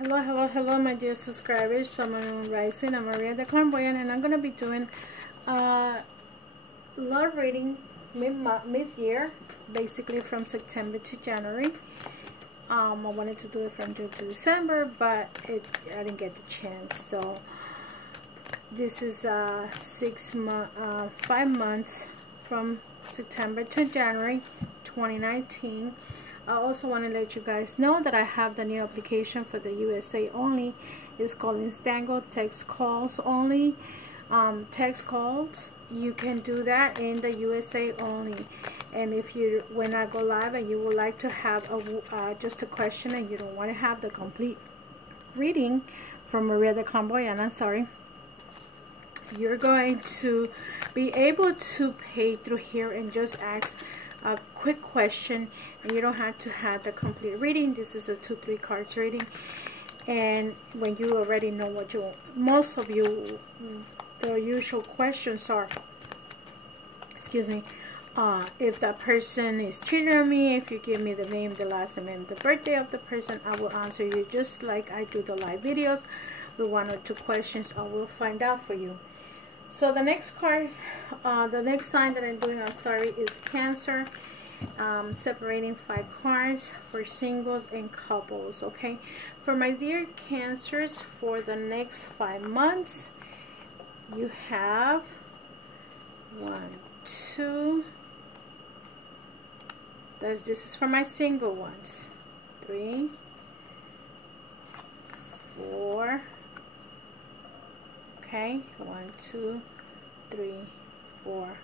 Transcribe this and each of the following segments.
Hello, my dear subscribers. Someone rising. I'm Maria the Clairvoyant, and I'm going to be doing love reading mid-year, basically from September to January. I wanted to do it from June to December, but I didn't get the chance. So this is 5 months from September to January 2019. I also want to let you guys know that I have the new application for the USA only. It's called Instango Text Calls Only. Text calls, you can do that in the USA only. And if you, when I go live and you would like to have just a question and you don't want to have the complete reading from Maria the Clairvoyant, I'm sorry, you're going to be able to pay through here and just ask a quick question, and you don't have to have the complete reading. This is a 2-3 cards reading, and when you already know what you, most of you, the usual questions are, excuse me, if that person is cheating on me, if you give me the name, the last name, and the birthday of the person, I will answer you just like I do the live videos with 1 or 2 questions. I will find out for you. So the next card, the next sign that I'm doing, I'm sorry, is Cancer. Separating 5 cards for singles and couples. Okay, for my dear Cancers, for the next 5 months, you have 1, 2. This is for my single ones. 3, 4. Okay, 1, 2, 3, 4,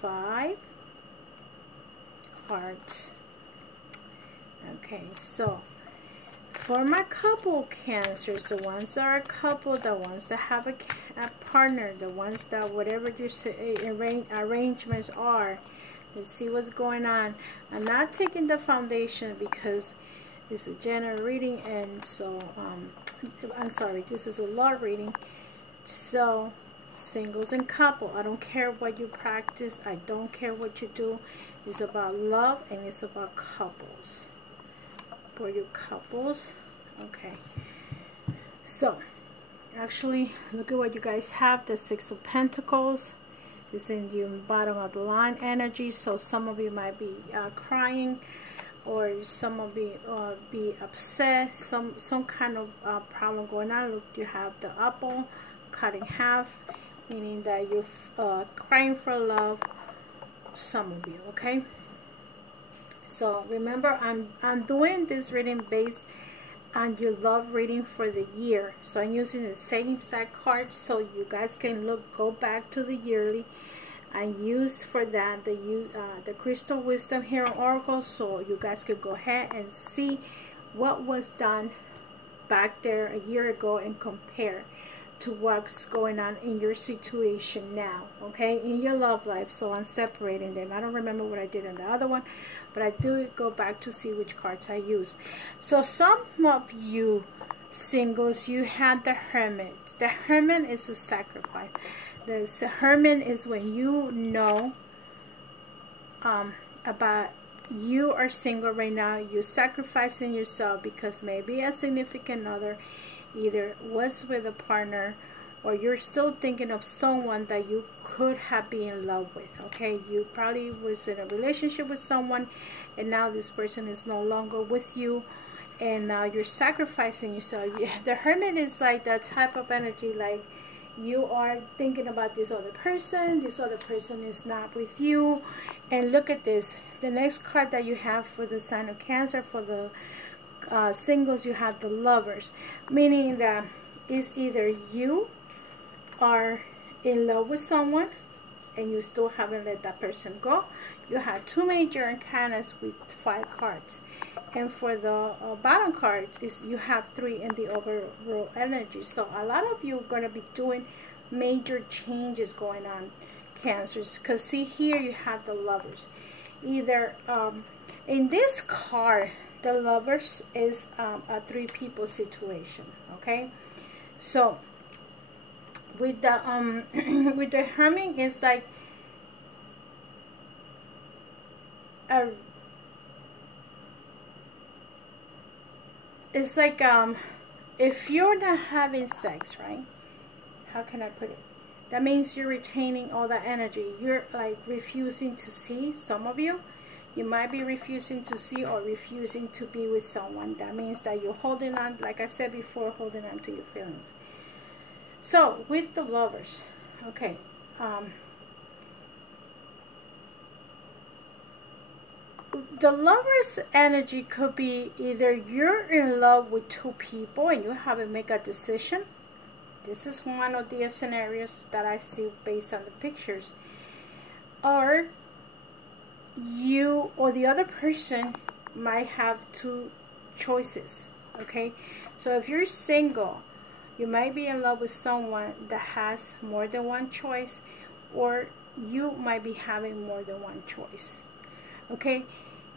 5 cards. Okay, so for my couple Cancers, the ones that are a couple, the ones that have a partner, the ones that whatever your arrangements are, let's see what's going on. I'm not taking the foundation because it's a general reading, and so I'm sorry, this is a love reading. So singles and couple, I don't care what you practice, I don't care what you do, it's about love and it's about couples. For your couples, okay, so actually look at what you guys have. The 6 of Pentacles is in the bottom of the line energy, so some of you might be crying, or some of you be upset, some kind of problem going on. Look, you have the apple cut in half, meaning that you're crying for love, some of you. Okay, so remember, I'm doing this reading based on your love reading for the year, so I'm using the same exact cards, so you guys can go back to the yearly and use for that the crystal wisdom here on Oracle, so you guys could go ahead and see what was done back there a year ago and compare to what's going on in your situation now, okay, in your love life. So I'm separating them. I don't remember what I did on the other one, but I do go back to see which cards I use. So some of you singles, you had the Hermit. The Hermit is a sacrifice. The Hermit is when you know about you are single right now, you're sacrificing yourself because maybe a significant other either was with a partner, or you're still thinking of someone that you could have been in love with. Okay, you probably was in a relationship with someone and now this person is no longer with you, and now you're sacrificing yourself. The Hermit is like that type of energy, like you are thinking about this other person is not with you. And look at this, the next card that you have for the sign of Cancer, for the singles, you have the Lovers, meaning that it's either you are in love with someone and you still haven't let that person go. You have 2 major arcanas with 5 cards, and for the bottom card is you have 3 in the overall energy. So a lot of you are going to be doing major changes going on, Cancers, because see here you have the Lovers. Either in this card, the Lovers is a 3 people situation. Okay, so with the with the Hermit, it's like it's like if you're not having sex, right? How can I put it? That means you're retaining all that energy. You're like refusing to see. Some of you might be refusing to see or refusing to be with someone. That means that you're holding on, like I said before, holding on to your feelings. So with the Lovers, okay, the Lovers energy could be either you're in love with two people and you haven't made a decision. This is one of the scenarios that I see based on the pictures. Or you or the other person might have two choices, okay? So if you're single, you might be in love with someone that has more than one choice, or you might be having more than one choice, okay?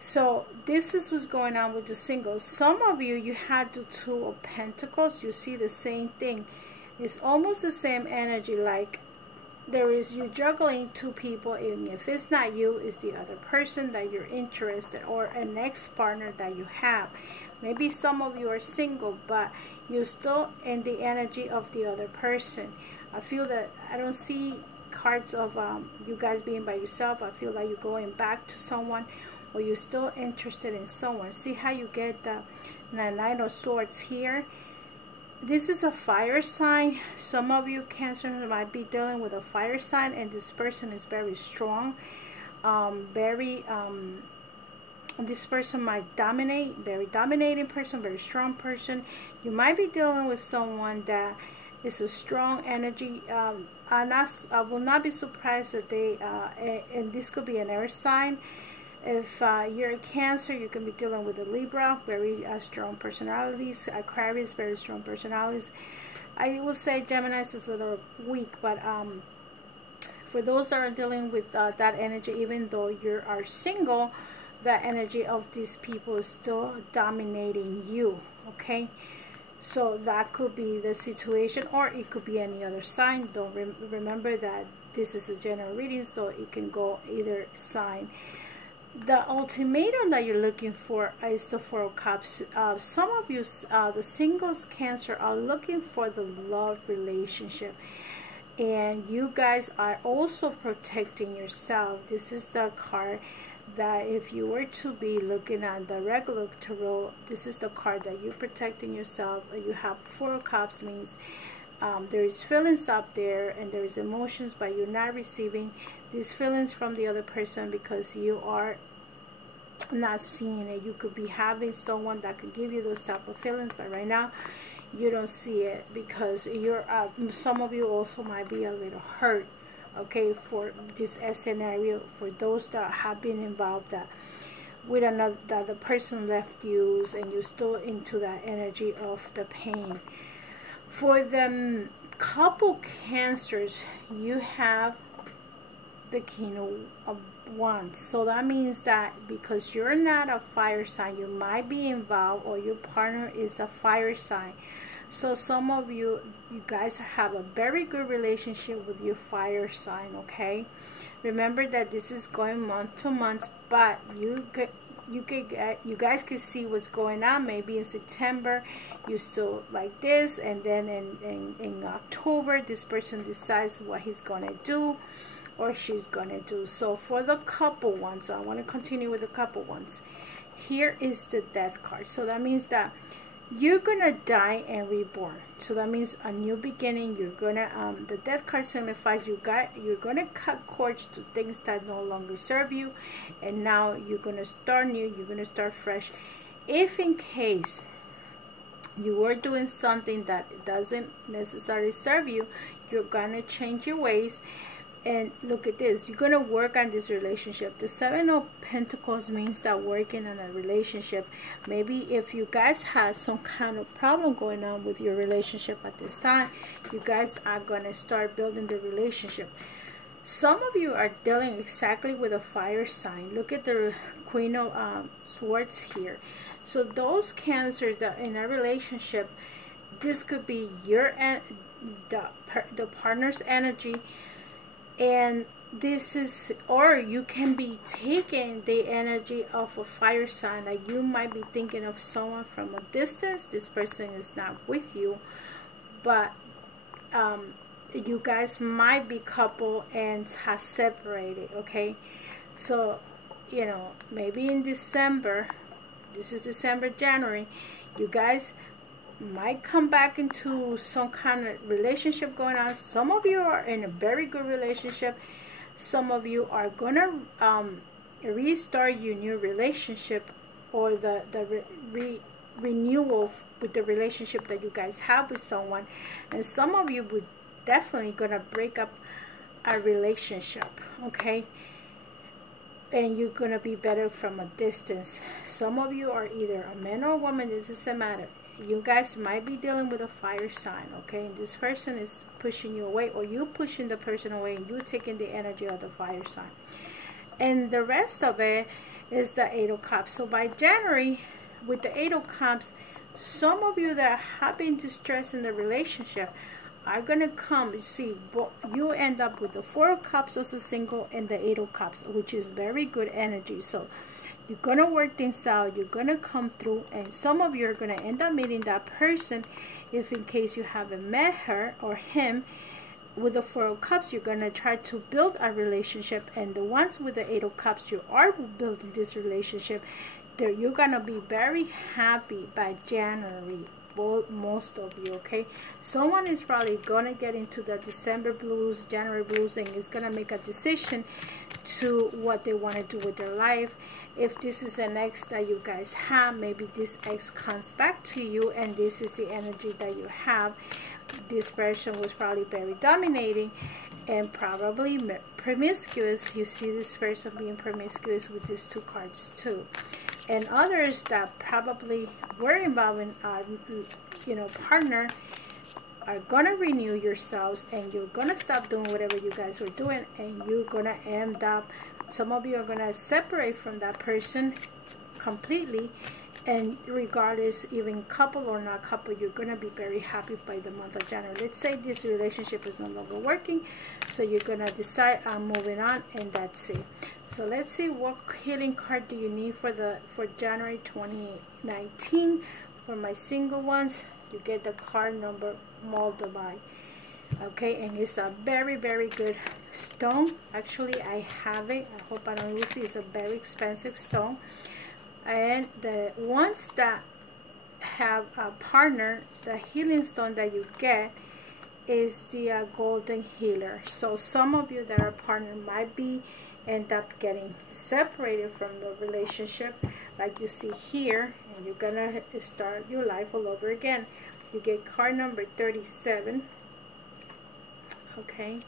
So this is what's going on with the singles. Some of you, you had the Two of Pentacles. You see the same thing. It's almost the same energy, like there is you juggling two people, and if it's not you, it's the other person that you're interested, or an ex-partner that you have. Maybe some of you are single, but you're still in the energy of the other person. I feel that I don't see cards of you guys being by yourself. I feel like you're going back to someone, or you're still interested in someone. See how you get the Nine of Swords here? This is a fire sign. Some of you Cancer might be dealing with a fire sign, and this person is very strong, this person might dominate, very dominating person, very strong person. You might be dealing with someone that is a strong energy. I will not be surprised that they and this could be an air sign. If you're a Cancer, you can be dealing with a Libra, very strong personalities. Aquarius, very strong personalities. I will say Gemini is a little weak, but for those that are dealing with that energy, even though you are single, that energy of these people is still dominating you, okay? So that could be the situation, or it could be any other sign. Don't remember that this is a general reading, so it can go either sign. The ultimatum that you're looking for is the Four of Cups. Some of you, the singles Cancer, are looking for the love relationship, and you guys are also protecting yourself. This is the card that if you were to be looking at the regular tarot, this is the card that you're protecting yourself. You have Four of Cups, means there's feelings up there and there's emotions, but you're not receiving these feelings from the other person because you are not seeing it. You could be having someone that could give you those type of feelings, but right now you don't see it because you're some of you also might be a little hurt, okay, for this scenario, for those that have been involved with another, that the person left you and you're still into that energy of the pain. For the couple Cancers, you have the King of Wands. So that means that because you're not a fire sign, you might be involved, or your partner is a fire sign. So some of you guys have a very good relationship with your fire sign, okay? Remember that this is going month to month, but you guys can see what's going on. Maybe in September you still like this, and then in October this person decides what he's gonna do or she's gonna do. So for the couple ones, I want to continue with the couple ones. Here is the Death card. So that means that you're gonna die and reborn. So that means a new beginning. You're gonna the Death card signifies you're gonna cut cords to things that no longer serve you, and now you're gonna start new. You're gonna start fresh. If in case you were doing something that doesn't necessarily serve you, you're gonna change your ways. And look at this, you're going to work on this relationship. The Seven of Pentacles means that working on a relationship. Maybe if you guys had some kind of problem going on with your relationship at this time, you guys are going to start building the relationship. Some of you are dealing exactly with a fire sign. Look at the Queen of Swords here. So those Cancers that in a relationship, this could be your the partner's energy. And this is, or you can be taking the energy of a fire sign. Like you might be thinking of someone from a distance. This person is not with you, but you guys might be couple and have separated. Okay, so you know, maybe in December, this is December, January, you guys might come back into some kind of relationship going on. Some of you are in a very good relationship. Some of you are gonna restart your new relationship, or the renewal with the relationship that you guys have with someone. And some of you would definitely gonna break up a relationship, okay? And you're gonna be better from a distance. Some of you are either a man or a woman, it doesn't matter. You guys might be dealing with a fire sign, okay? And this person is pushing you away, or you pushing the person away, and you're taking the energy of the fire sign. And the rest of it is the Eight of Cups. So by January, with the Eight of Cups, some of you that have been distressed in the relationship are gonna come. You see, you end up with the Four of Cups as a single and the Eight of Cups, which is very good energy. So you're gonna work things out, you're gonna come through, and some of you are gonna end up meeting that person. If in case you haven't met her or him, with the Four of Cups, you're gonna try to build a relationship. And the ones with the Eight of Cups, you are building this relationship. You're gonna be very happy by January, most of you, okay? Someone is probably gonna get into the December blues, January blues, and is gonna make a decision to what they want to do with their life. If this is an ex that you guys have, maybe this ex comes back to you, and this is the energy that you have. This person was probably very dominating and probably promiscuous. You see this person being promiscuous with these two cards too. And others that probably were involved in you know, partner, are gonna renew yourselves, and you're gonna stop doing whatever you guys were doing, and you're gonna end up, some of you are gonna separate from that person completely. And regardless, even couple or not couple, you're gonna be very happy by the month of January. Let's say this relationship is no longer working, so you're gonna decide I'm moving on, and that's it. So let's see, what healing card do you need for January 2019? For my single ones, you get the card number Moldavite. Okay, and it's a very, very good stone. Actually, I have it. I hope I don't lose it. It's a very expensive stone. And the ones that have a partner, the healing stone that you get is the golden healer. So some of you that are partner might be end up getting separated from the relationship, like you see here, and you're gonna start your life all over again. You get card number 37. Okay,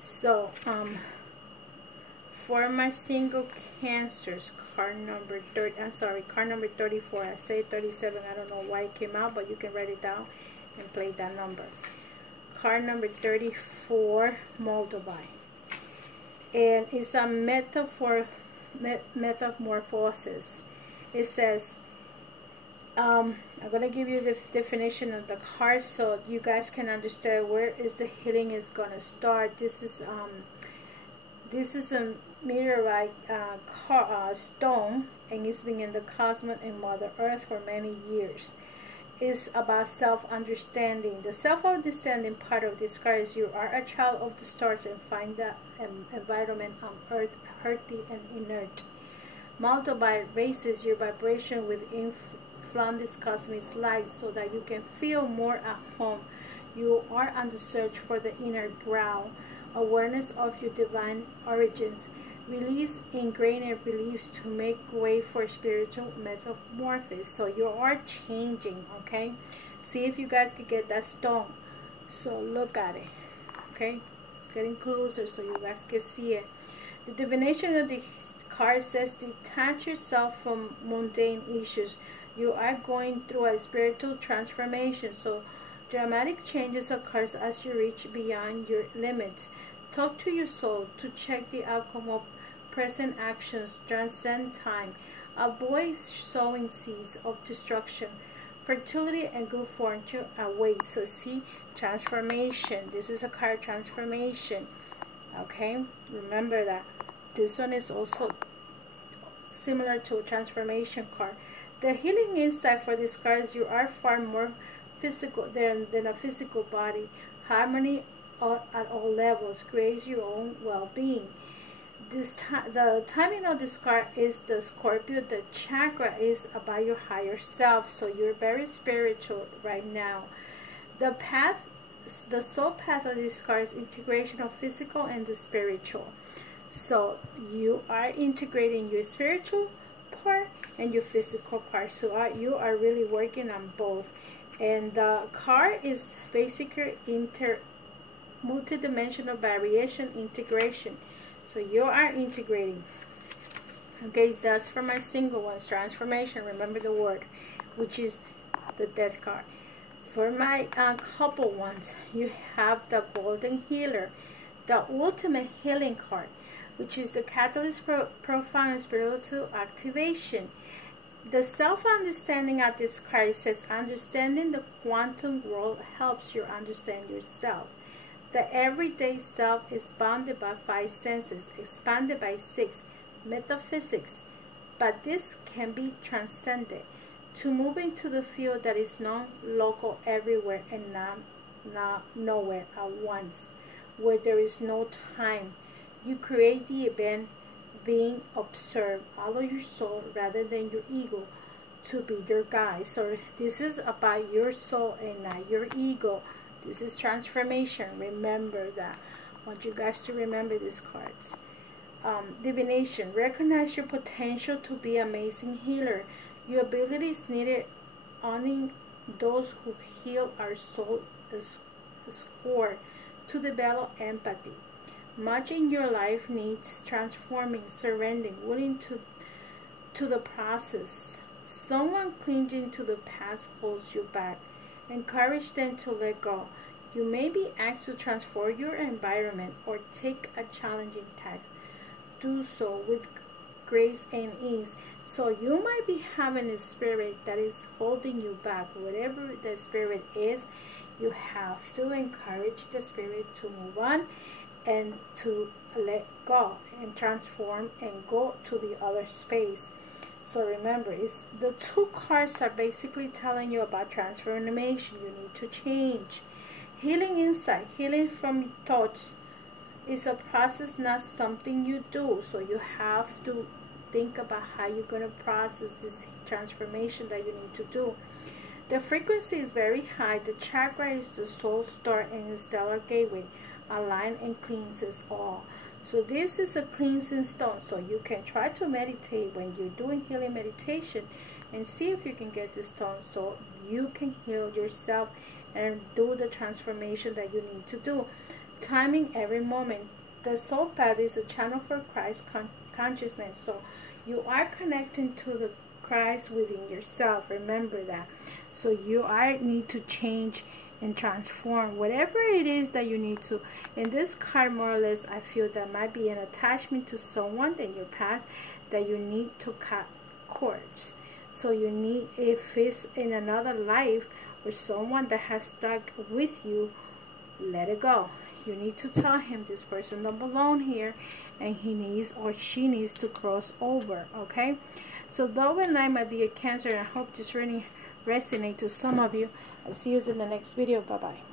so for my single cancers, card number 34. I say 37, I don't know why it came out, but you can write it down and play that number. Card number 34, Moldavite. And it's a metamorphosis. It says, I'm going to give you the definition of the card so you guys can understand where is the healing is going to start. This is a meteorite stone, and it's been in the cosmos and Mother Earth for many years. It's about self-understanding. The self-understanding part of this card is you are a child of the stars and find the environment on Earth healthy and inert. Moldavite raises your vibration within from this cosmic light so that you can feel more at home. You are on the search for the inner ground, awareness of your divine origins. Release ingrained beliefs to make way for spiritual metamorphosis. So you are changing, okay? See if you guys can get that stone. So look at it, okay? It's getting closer so you guys can see it. The divination of the card says detach yourself from mundane issues. You are going through a spiritual transformation. So dramatic changes occur as you reach beyond your limits. Talk to your soul to check the outcome of present actions, transcend time. Avoid sowing seeds of destruction. Fertility and good fortune await. So see, transformation. This is a card transformation. Okay, remember that. This one is also similar to a transformation card. The healing insight for this card is you are far more physical than a physical body. Harmony at all levels creates your own well-being. The timing of this card is the Scorpio. The chakra is about your higher self, so you're very spiritual right now. The soul path of this card is integration of physical and the spiritual. So you are integrating your spiritual part and your physical part. So you are really working on both. And the card is basically multidimensional variation integration. So you are integrating. Okay, that's for my single ones. Transformation, remember the word, which is the death card. For my couple ones, you have the golden healer, the ultimate healing card, which is the catalyst for profound spiritual activation. The self-understanding of this card says, understanding the quantum world helps you understand yourself. The everyday self is bounded by 5 senses, expanded by 6 metaphysics, but this can be transcended to move into the field that is non-local everywhere and not nowhere at once, where there is no time. You create the event being observed. Follow your soul rather than your ego to be your guide. So this is about your soul and not your ego. This is transformation. Remember that. I want you guys to remember these cards. Divination. Recognize your potential to be an amazing healer. Your abilities needed honoring those who heal our soul is core to develop empathy. Much in your life needs transforming, surrendering, willing to the process. Someone clinging to the past holds you back. Encourage them to let go. You may be asked to transform your environment or take a challenging task. Do so with grace and ease. So you might be having a spirit that is holding you back. Whatever the spirit is, you have to encourage the spirit to move on and to let go and transform and go to the other space. So remember, the 2 cards are basically telling you about transformation. You need to change. Healing insight, healing from thoughts is a process, not something you do. So you have to think about how you're going to process this transformation that you need to do. The frequency is very high. The chakra is the soul star and the stellar gateway. Align and cleanses all. So this is a cleansing stone. So you can try to meditate when you're doing healing meditation and see if you can get this stone so you can heal yourself and do the transformation that you need to do. Timing every moment. The soul path is a channel for Christ consciousness. So you are connecting to the Christ within yourself. Remember that. So you need to change and transform whatever it is that you need to. In this card, more or less, I feel that might be an attachment to someone in your past that you need to cut cords. So you need, if it's in another life or someone that has stuck with you, let it go. You need to tell him this person don't belong here and he needs or she needs to cross over. Okay, so love and light, my dear Cancer, and I hope this really resonates to some of you. I'll see you in the next video. Bye bye.